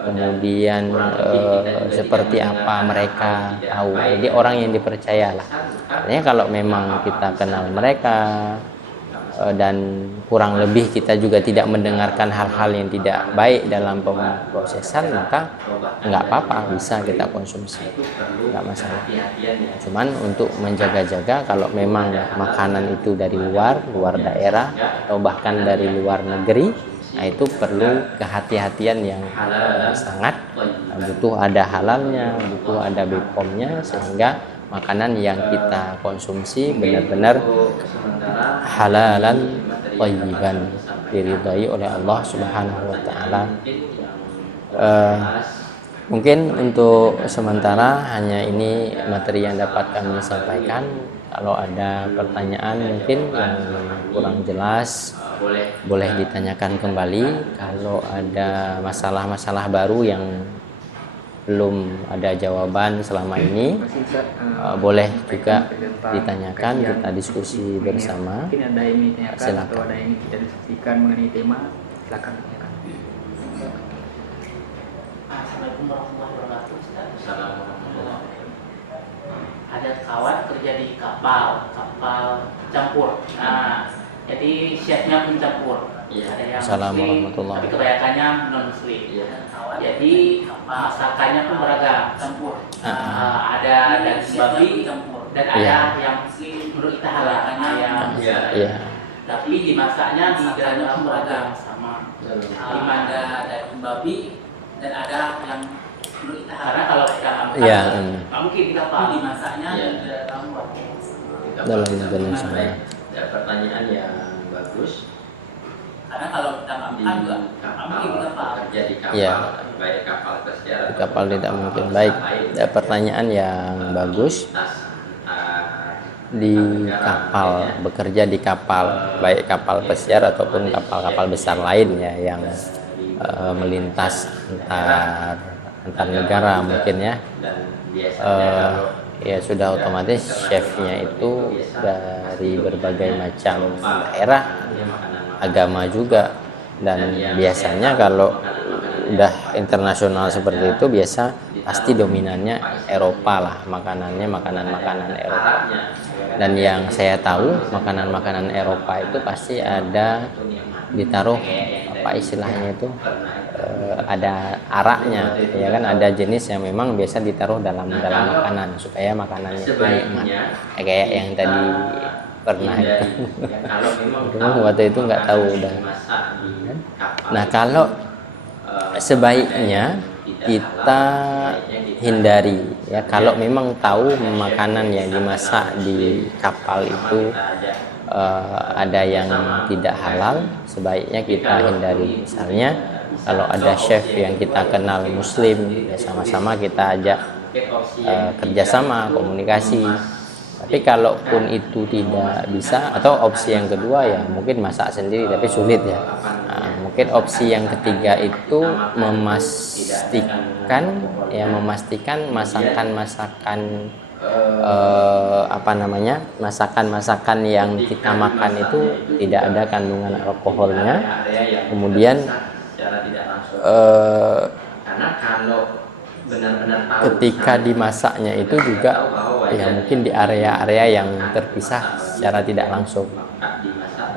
kemudian seperti apa mereka tahu, jadi orang yang dipercaya lah. Artinya kalau memang kita kenal mereka dan kurang lebih kita juga tidak mendengarkan hal-hal yang tidak baik dalam pemrosesan, maka nggak apa-apa, bisa kita konsumsi, nggak masalah. Cuman untuk menjaga-jaga, kalau memang makanan itu dari luar daerah atau bahkan dari luar negeri, nah itu perlu kehati-hatian yang sangat, butuh ada halalnya, butuh ada BPOM-nya, sehingga makanan yang kita konsumsi benar-benar halalan thayyiban, diridhai oleh Allah Subhanahu wa Ta'ala. Mungkin untuk sementara hanya ini materi yang dapat kami sampaikan. Kalau ada pertanyaan mungkin yang kurang jelas, boleh ditanyakan kembali. Kalau ada masalah-masalah baru yang belum ada jawaban selama ini, boleh juga ditanyakan, kita diskusi bersama. Mungkin ada yang ditanyakan atau Silakan. ada yang kita diskusikan mengenai tema, silakan tanyakan. Assalamualaikum warahmatullahi wabarakatuh. Ustaz. Ada kawan kerja di kapal campur. Nah, jadi chefnya pun campur. Ada yang Assalamualaikum muslim, tapi kebanyakannya non muslim. Jadi masakannya pun beragam, campur. Ada daging babi campur, dan ada yang muslim menurut kita halal ayam. Tapi dimasaknya di dalamnya pun beragam, sama. Ada daging babi dan ada yang menurut kita halal. Kalau kita mungkin kita paham dimasaknya dalam sana. Pertanyaan yang bagus. Karena kalau kita makan juga mungkin kita paham. Kerja di kapal, baik kapal pesiar Di kapal tidak mungkin. Baik, pertanyaan yang bagus. Di kapal, bekerja di kapal, baik kapal pesiar ataupun kapal-kapal besar lain ya, yang melintas antar negara mungkin ya. Ya sudah otomatis chefnya itu dari berbagai macam daerah, agama juga, dan biasanya kalau udah internasional seperti itu biasa pasti dominannya Eropa lah, makanan Eropa. Dan yang saya tahu makanan Eropa itu pasti ada ditaruh apa istilahnya itu, ada araknya, ya kan, ada jenis yang memang biasa ditaruh dalam makanan supaya makanannya itu nikmat, kayak yang tadi pernah itu. Waktu itu nggak tahu udah. Nah, kalau sebaiknya kita hindari ya, kalau memang tahu makanan yang dimasak di kapal itu ada yang tidak halal, sebaiknya kita hindari. Misalnya kalau ada chef yang kita kenal muslim, ya sama-sama kita ajak kerjasama, komunikasi. Tapi kalaupun itu tidak bisa, atau opsi yang kedua ya mungkin masak sendiri, tapi sulit ya. Nah, Mungkin opsi yang ketiga itu memastikan masakan-masakan masakan-masakan yang kita makan itu tidak ada kandungan alkoholnya. Kemudian ketika dimasaknya itu juga ya mungkin di area-area yang terpisah secara tidak langsung.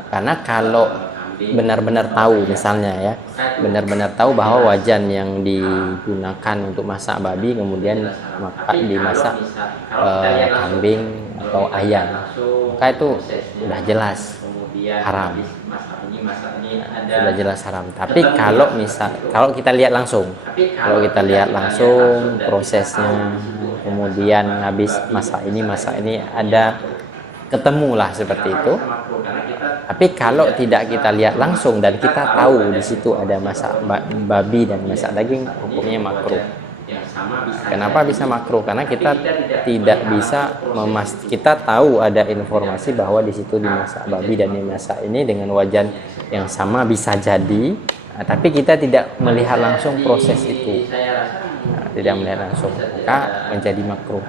Karena kalau benar-benar tahu misalnya ya, benar-benar tahu bahwa wajan yang digunakan untuk masak babi kemudian dimasak kambing atau ayam, maka itu sudah jelas haram. Sudah jelas haram. Tapi kalau kita lihat langsung prosesnya, kemudian habis masak ini ada ketemulah seperti itu. Tapi kalau tidak kita lihat langsung dan kita tahu di situ ada masak babi dan masak daging, hukumnya makruh. Kenapa bisa makruh? Karena kita tidak bisa kita tahu ada informasi bahwa di situ dimasak babi dan dimasak ini dengan wajan yang sama bisa jadi, tapi kita tidak melihat langsung proses itu. Tidak melihat langsung, maka menjadi makruh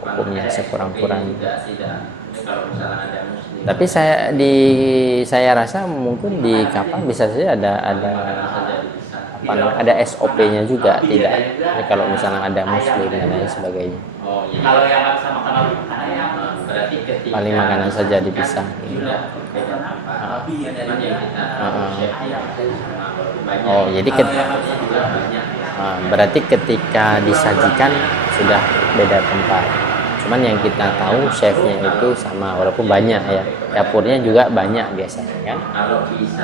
hukumnya sekurang-kurangnya. Tapi saya rasa mungkin di kapal bisa saja ada SOP-nya juga, tidak. Jadi kalau misalnya ada muslim dan lain sebagainya. Kalau yang nggak bisa makan babi, berarti paling makanan saja dipisah. Jadi berarti ketika disajikan sudah beda tempat. Cuman yang kita tahu chefnya itu sama, walaupun banyak ya, dapurnya juga banyak biasanya kan.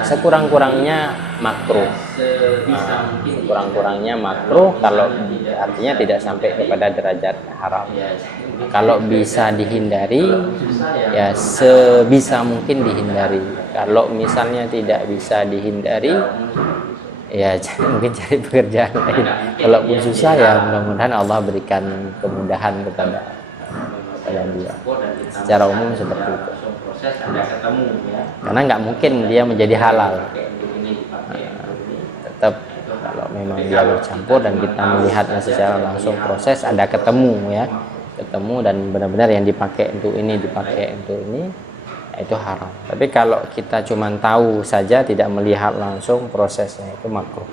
Sekurang-kurangnya makruh. Sekurang-kurangnya makruh kalau artinya tidak sampai kepada derajat haram. Kalau bisa dihindari ya sebisa mungkin dihindari. Kalau misalnya tidak bisa dihindari ya mungkin cari pekerjaan lain. Kalaupun susah ya mudah-mudahan Allah berikan kemudahan kepada dia. Secara umum seperti itu. Karena nggak mungkin dia menjadi halal. Tetap kalau memang dia bercampur dan kita melihatnya secara langsung proses ada ketemu dan benar-benar yang dipakai untuk ini itu haram. Tapi kalau kita cuma tahu saja tidak melihat langsung prosesnya itu makruh.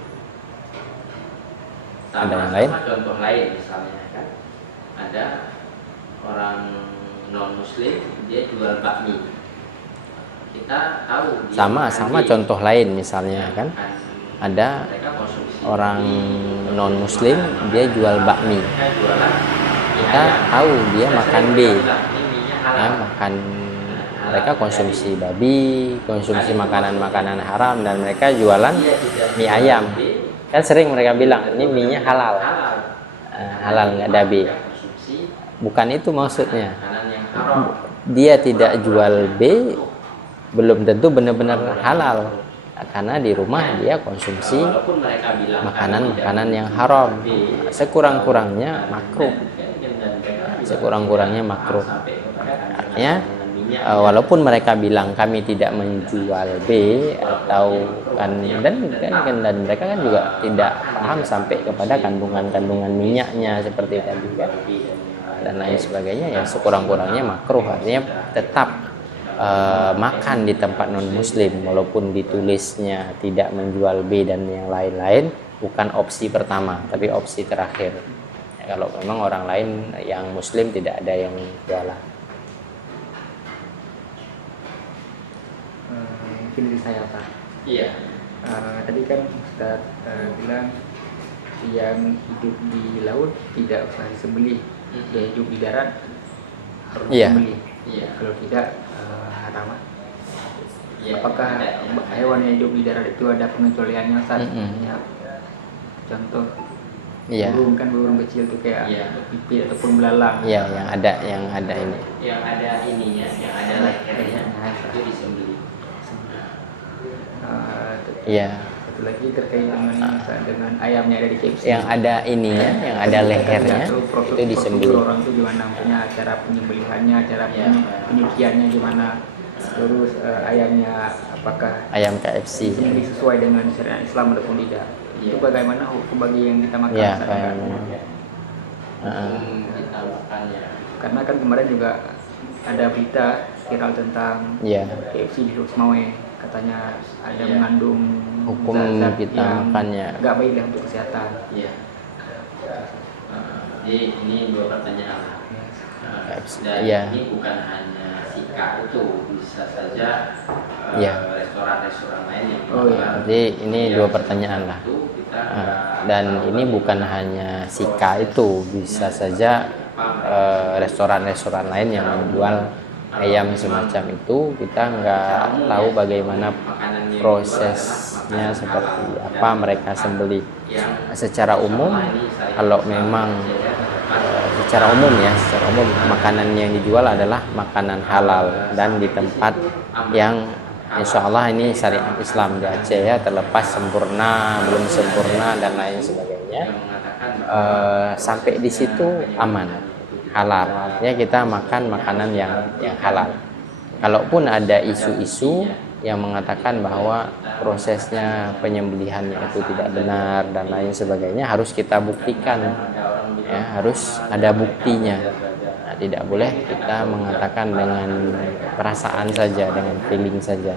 Ada yang lain? Contoh lain misalnya kan ada orang non muslim dia jual bakmi, kita tahu dia sama contoh lain misalnya kan ada orang non muslim dia jual bakmi, kita tahu dia makan mereka konsumsi babi, konsumsi makanan haram, dan mereka jualan mie ayam. Kan sering mereka bilang ini mie-nya halal nggak ada B. Bukan itu maksudnya. Dia tidak jual B, belum tentu benar-benar halal. Karena di rumah dia konsumsi makanan yang haram. Sekurang-kurangnya makruh. Artinya walaupun mereka bilang kami tidak menjual B atau dan mereka kan juga tidak paham sampai kepada kandungan minyaknya seperti tadi kan. Dan lain sebagainya, ya sekurang-kurangnya makruh. Artinya tetap makan di tempat non muslim walaupun ditulisnya tidak menjual B dan yang lain-lain, bukan opsi pertama tapi opsi terakhir ya, kalau memang orang lain yang muslim tidak ada yang jualan. Mungkin dari saya Pak. Iya. Tadi kan Ustaz bilang yang hidup di laut tidak usah disembelih. Dia hidup di darat harus disembelih. Kalau tidak haram. Apakah hewan yang hidup di darat itu ada pengecualiannya Ustaz? Contoh burung kan, burung kecil tuh kayak pipit ataupun belalang. Iya, yang ada ini. Yang ada ininya, yang ada lehernya itu disembelih. Satu lagi terkait dengan ayam yang ada di KFC. Yang ada ininya, yang ada lehernya itu disembelih. Orang itu gimana punya cara penyembelihannya, cara penyuciannya gimana? Terus ayamnya apakah ayam KFC. sesuai dengan syariat Islam ataupun tidak? Itu bagaimana hukum bagi yang kita makan? Iya, saat kayak makan? Kita makan ya. Karena kan kemarin juga ada berita viral tentang Iya. KFC di Lukmawe, katanya ada mengandung Hukum zat-zat kita yang makannya. nggak baik lah untuk kesehatan. Iya. Jadi ini dua pertanyaan. Dan Iya. ini bukan hanya Sika itu, bisa saja Iya. restoran-restoran lain yang Oh, iya. Jadi ini dua pertanyaan lah. itu kita Dan ini bukan hanya Sika itu, bisa saja restoran-restoran lain yang menjual ayam semacam itu, kita nggak tahu bagaimana prosesnya seperti apa mereka sembelih. Secara umum, kalau memang secara umum makanan yang dijual adalah makanan halal dan di tempat yang insya Allah ini syariat Islam di Aceh ya, terlepas sempurna belum sempurna dan lain sebagainya, sampai di situ aman, halal, artinya kita makan makanan yang halal. Kalaupun ada isu-isu yang mengatakan bahwa prosesnya penyembelihannya itu tidak benar dan lain sebagainya, harus kita buktikan ya, harus ada buktinya. Nah, tidak boleh kita mengatakan dengan perasaan saja, dengan feeling saja.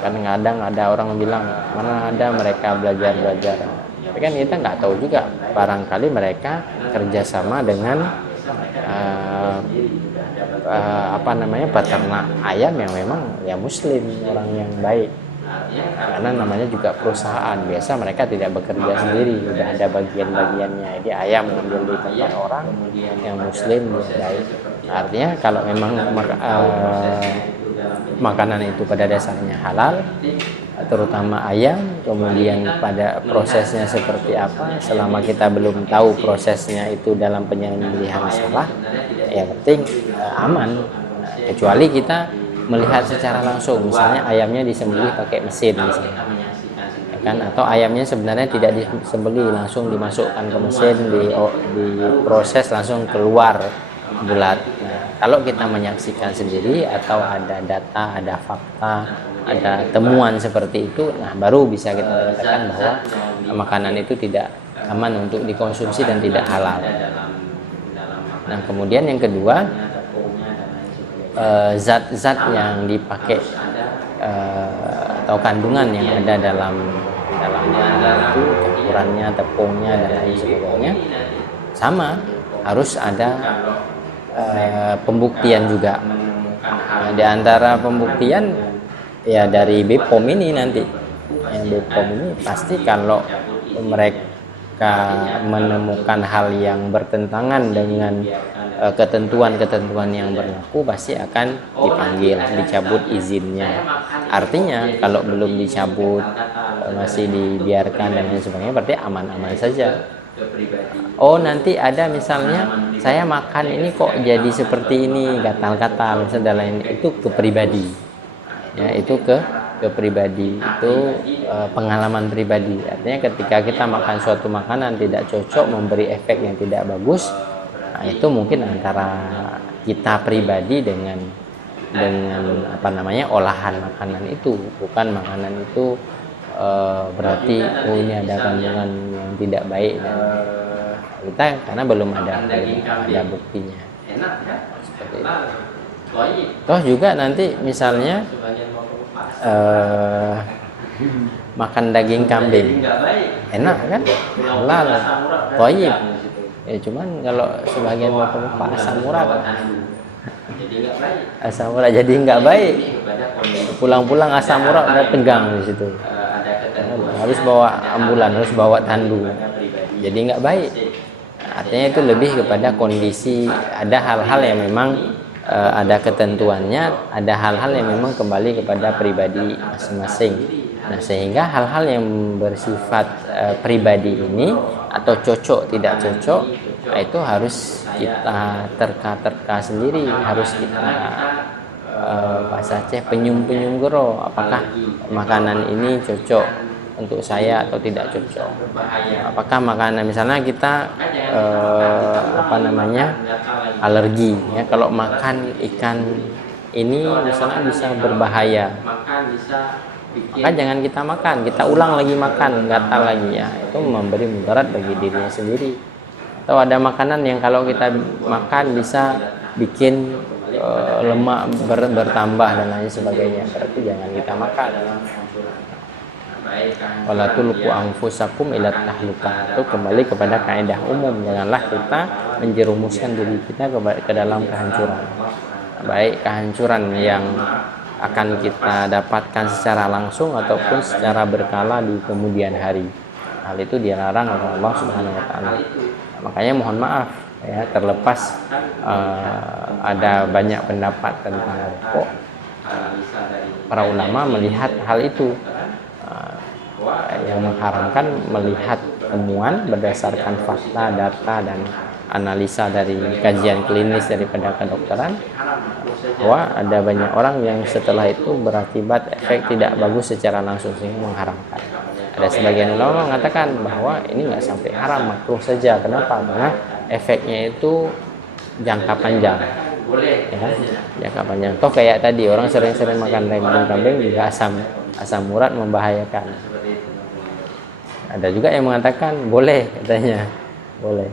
Kan kadang ada orang bilang mana ada mereka belajar, tapi kan kita nggak tahu juga, barangkali mereka kerjasama dengan peternak ayam yang memang ya muslim, orang yang baik, karena namanya juga perusahaan, biasa mereka tidak bekerja sendiri, udah ada bagian-bagiannya. Jadi ayam ngambil di tempat orang yang muslim yang baik. Artinya kalau memang makanan itu pada dasarnya halal, terutama ayam, kemudian pada prosesnya seperti apa, selama kita belum tahu prosesnya itu dalam penyembelihan salah, ya penting aman. Kecuali kita melihat secara langsung, misalnya ayamnya disembelih pakai mesin misalnya, ya kan? Atau ayamnya sebenarnya tidak disembelih, langsung dimasukkan ke mesin, diproses langsung keluar bulat. Nah, kalau kita menyaksikan sendiri atau ada data, ada fakta, ada temuan seperti itu, nah baru bisa kita katakan bahwa makanan itu tidak aman untuk dikonsumsi dan tidak halal. Nah, kemudian yang kedua, zat-zat yang dipakai atau kandungan yang ada dalam makanan itu, campurannya, tepungnya dan lain sebagainya, sama, harus ada pembuktian juga. Nah, di antara pembuktian ya dari BPOM ini nanti, yang BPOM ini pasti kalau mereka menemukan hal yang bertentangan dengan ketentuan-ketentuan yang berlaku, pasti akan dipanggil, dicabut izinnya. Artinya kalau belum dicabut, masih dibiarkan dan lain sebagainya, berarti aman-aman saja. Oh, nanti ada misalnya saya makan ini kok jadi seperti ini, gatal-gatal misalnya, lain, itu ke pribadi ya, itu ke pribadi, itu pengalaman pribadi. Artinya ketika kita makan suatu makanan tidak cocok, memberi efek yang tidak bagus, nah itu mungkin antara kita pribadi dengan olahan makanan itu, bukan makanan itu berarti ini ada kandungan yang tidak baik, dan kita karena belum ada buktinya seperti itu. Toh juga nanti misalnya makan daging kambing enak kan, halal, thayyib ya, cuman kalau sebagian bapak-bapak asam urat jadi nggak baik, pulang-pulang asam urat udah tegang di situ, harus bawa ambulan, harus bawa tandu, jadi nggak baik. Artinya itu lebih kepada kondisi, ada hal-hal yang memang ada ketentuannya, ada hal-hal yang memang kembali kepada pribadi masing-masing. Nah, sehingga hal-hal yang bersifat pribadi ini atau cocok tidak cocok, nah itu harus kita terka sendiri, harus kita bahasa Aceh penyum-penyum gero, apakah makanan ini cocok untuk saya atau tidak cocok. Apakah makanan, misalnya kita alergi ya, kalau makan ikan ini misalnya bisa berbahaya, maka jangan kita makan, kita ulang lagi makan, gatal lagi ya, itu memberi mudarat bagi dirinya sendiri. Atau ada makanan yang kalau kita makan bisa bikin lemak bertambah dan lain sebagainya, berarti jangan kita makan. Wala tulqu anfusakum ila tahluka, itu kembali kepada kaidah umum, janganlah kita menjerumuskan diri kita ke dalam kehancuran, baik kehancuran yang akan kita dapatkan secara langsung ataupun secara berkala di kemudian hari. Hal itu dilarang oleh Allah Subhanahu wa taala. Makanya mohon maaf ya, terlepas ada banyak pendapat tentang rokok, para ulama melihat hal itu yang mengharamkan melihat temuan berdasarkan fakta, data dan analisa dari kajian klinis daripada kedokteran, bahwa ada banyak orang yang setelah itu berakibat efek tidak bagus secara langsung sehingga mengharamkan. Ada sebagian ulama mengatakan bahwa ini nggak sampai haram, makruh saja. Kenapa? Karena efeknya itu jangka panjang, ya, jangka panjang. Toh kayak tadi orang sering-sering makan daging kambing juga asam urat membahayakan. Ada juga yang mengatakan boleh, katanya boleh.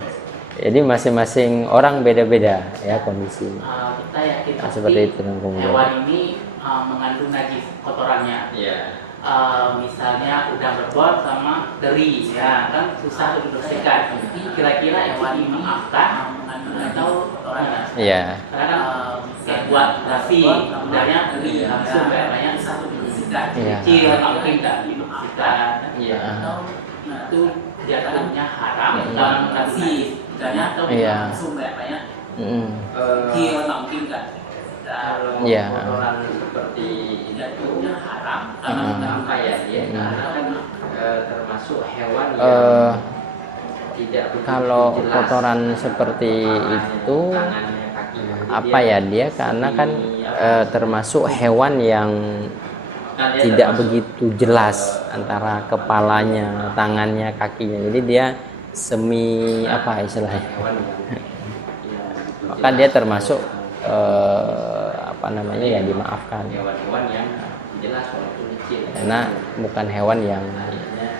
Jadi masing-masing orang beda-beda ya kondisinya. Kita yakin Seperti itu dan kemudian hewan ini mengandung najis kotorannya. Misalnya udang berbor sama teri, ya kan susah untuk dibersihkan. Tapi kira-kira hewan ini akan mengandung atau kotorannya? Iya. Karena buat nasi, udangnya teri langsung kayaknya satu dibersihkan. Iya. Kecil mungkin tidak dibersihkan. Atau itu diantaranya haram dalam nasi. Misalnya atau langsung kayaknya kecil mungkin kan. Iya. Kotoran seperti itu haram karena apa ya, dia kan termasuk hewan yang tidak kalau jelas kotoran seperti itu tangannya, kakinya. apa ya, dia karena kan termasuk hewan yang tidak begitu jelas antara kepalanya, tangannya, kakinya. Jadi dia semi apa istilahnya? Maka dia termasuk apa namanya ya, dimaafkan. Hewan-hewan yang jelas walaupun kecil. Karena bukan hewan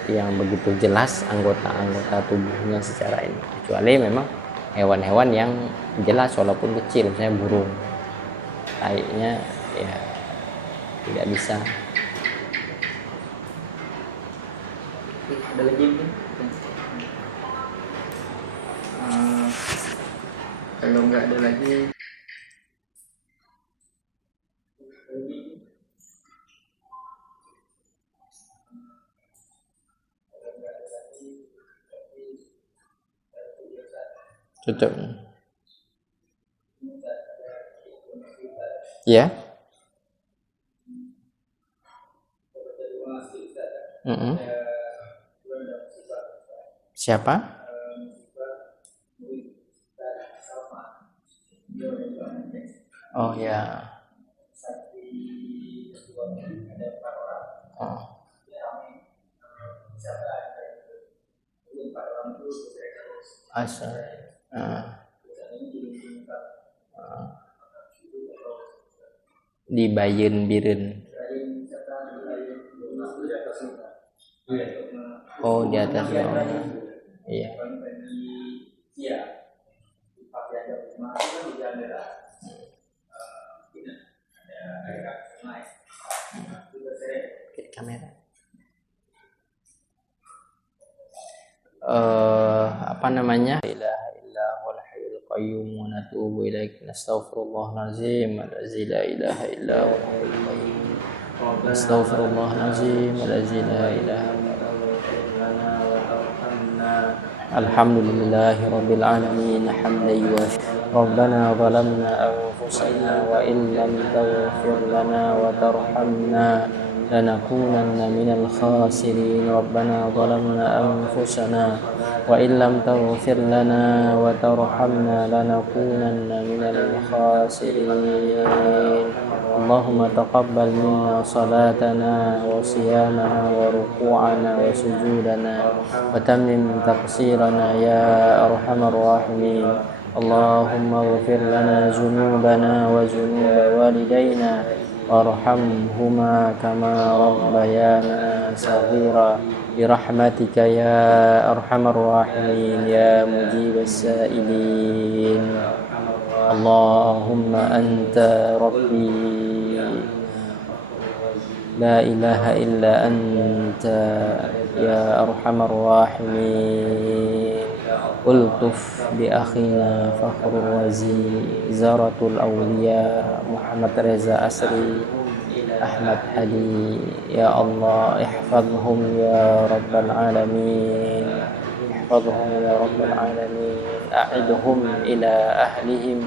yang begitu jelas anggota-anggota tubuhnya secara ini. Kecuali memang hewan-hewan yang jelas walaupun kecil, misalnya burung. Taiknya ya tidak bisa. Ada lagi mungkin? Kalau nggak ada lagi, Tutup. Ya. Siapa? Oh ya. Oh. Asal. Di Bayen Biren. Oh, di atasnya. Iya. Kamera. Apa namanya? La ilaha illa huwal hayyul qayyum wa natubu ilaik nastaghfirullahalazim allazi la ilaha illa huwal hayyul qayyum nastaghfirullahalazim allazi la ilaha illa alhamdulillahi rabbil alamin hamdan yuwaffi rabbana zalamna anfusana wa in lam taghfir lana wa tarhamna لنكونن من الخاسرين ربنا ظلمنا أنفسنا وإن لم تغفر لنا وترحمنا لنكونن من الخاسرين اللهم تقبل منا صلاتنا وصيامنا وركوعنا وسجودنا وتمم تقصيرنا يا أرحم الراحمين اللهم اغفر لنا ذنوبنا وذنوب والدينا وارحمهما كما ربيانا صغيرا برحمتك يا أرحم الراحمين يا مجيب السائلين. اللهم أنت ربي لا إله إلا أنت يا أرحم الراحمين. ألطف بأخينا فخر الرزي زارة الأولياء محمد رضا أسري أحمد حدي يا الله احفظهم يا رب العالمين، احفظهم يا رب العالمين، أعدهم إلى أهلهم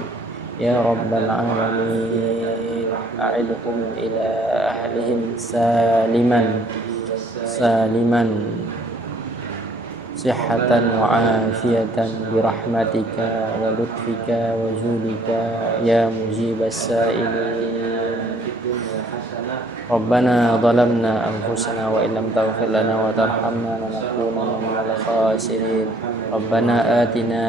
يا رب العالمين، أعدهم إلى أهلهم سالما صحة وعافية برحمتك ولطفك وجودك يا مجيب السائلين. ربنا ظلمنا أنفسنا وإن لم تغفر لنا وترحمنا لنكونن من الخاسرين. ربنا آتنا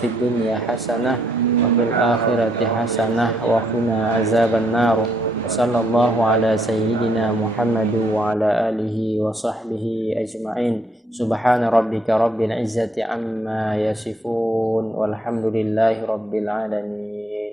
في الدنيا حسنة وفي الآخرة حسنة وقنا عذاب النار. وصلى الله على سيدنا محمد وعلى آله وصحبه أجمعين. سبحان ربك رب العزة عما يصفون والحمد لله رب العالمين.